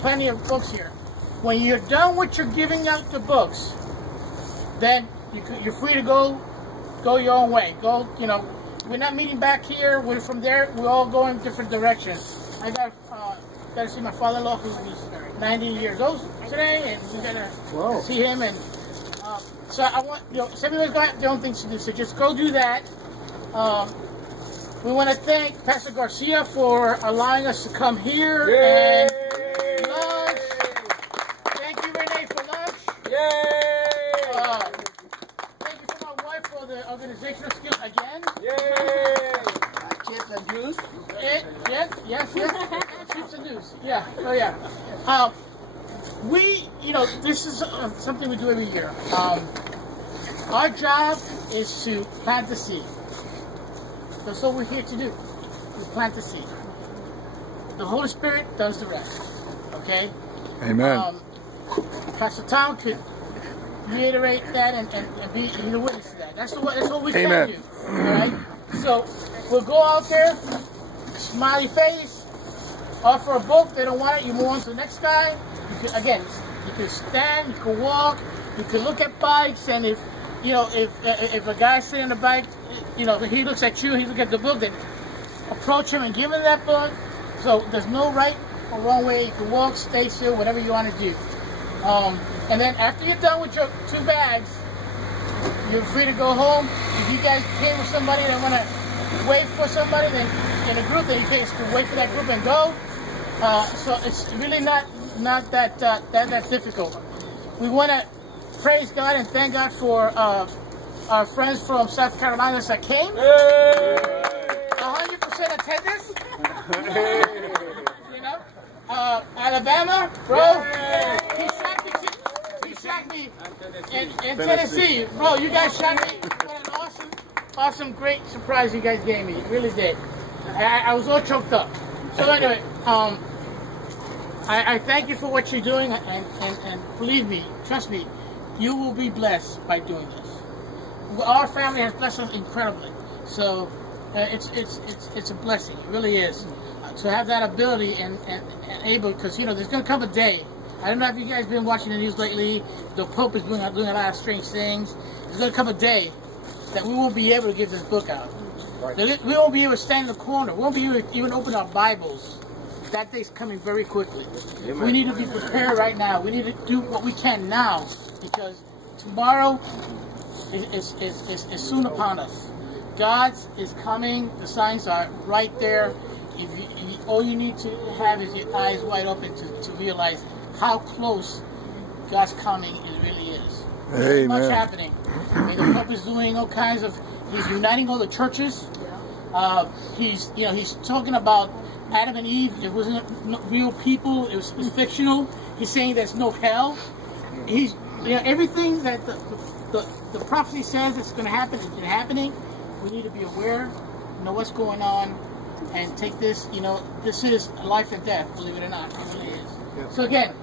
plenty of books here. When you're done with your giving out the books, then you're free to go your own way. Go, you know, we're not meeting back here. We're from there. We're all going different directions. I got to see my father-in-law, who's 90 years old today, and we're gonna see him. And so I want, you know, everyone's got their own things to do. So just go do that. We want to thank Pastor Garcia for allowing us to come here and lunch. Thank you, Renee, for lunch. Thank you for my wife for the organizational skills again. Chips and juice. Yes. Chips and juice. Yeah. Oh yeah. We, you know, this is something we do every year. Our job is to plant the seed. That's what we're here to do. We plant the seed. The Holy Spirit does the rest. Okay? Amen. Pastor Tom could reiterate that and be the witness to that. That's what we can do. All right? So we'll go out there, smiley face, offer a book. They don't want it. You move on to the next guy. You can, again, you can stand, you can walk, you can look at bikes, and if you know if a guy's sitting on the bike, you know, if he looks at you, he looks at the book, then approach him and give him that book. So there's no right or wrong way. You can walk, stay still, whatever you want to do. And then after you're done with your 2 bags, you're free to go home. If you guys came with somebody that want to wait for somebody, then in a group, then you guys can wait for that group and go. So it's really not that difficult. We want to praise God and thank God for our friends from South Carolina that came. 100% attendance. You know, Alabama, bro. He shot me in Tennessee, bro. You guys shot me. What an awesome, great surprise you guys gave me. You really did. I was all choked up. So anyway, I thank you for what you're doing, and believe me, trust me, you will be blessed by doing this. Our family has blessed us incredibly, so it's a blessing. It really is to have that ability and able, because you know there's going to come a day. I don't know if you guys been watching the news lately. The Pope is doing a lot of strange things. There's going to come a day that we won't be able to give this book out. Right. We won't be able to stand in the corner. We won't be able to even open our Bibles. That day's coming very quickly. Amen. We need to be prepared right now. We need to do what we can now, because tomorrow is soon upon us. God is coming. The signs are right there. All you need to have is your eyes wide open to realize how close God's coming really is. There's much happening. I mean, the Pope is doing all kinds of. He's uniting all the churches. He's talking about Adam and Eve. It wasn't real people. It was fictional. He's saying there's no hell. Everything that the prophecy says is going to happen is happening. We need to be aware, know what's going on, and take this. You know, this is life and death. Believe it or not, it really is. So again.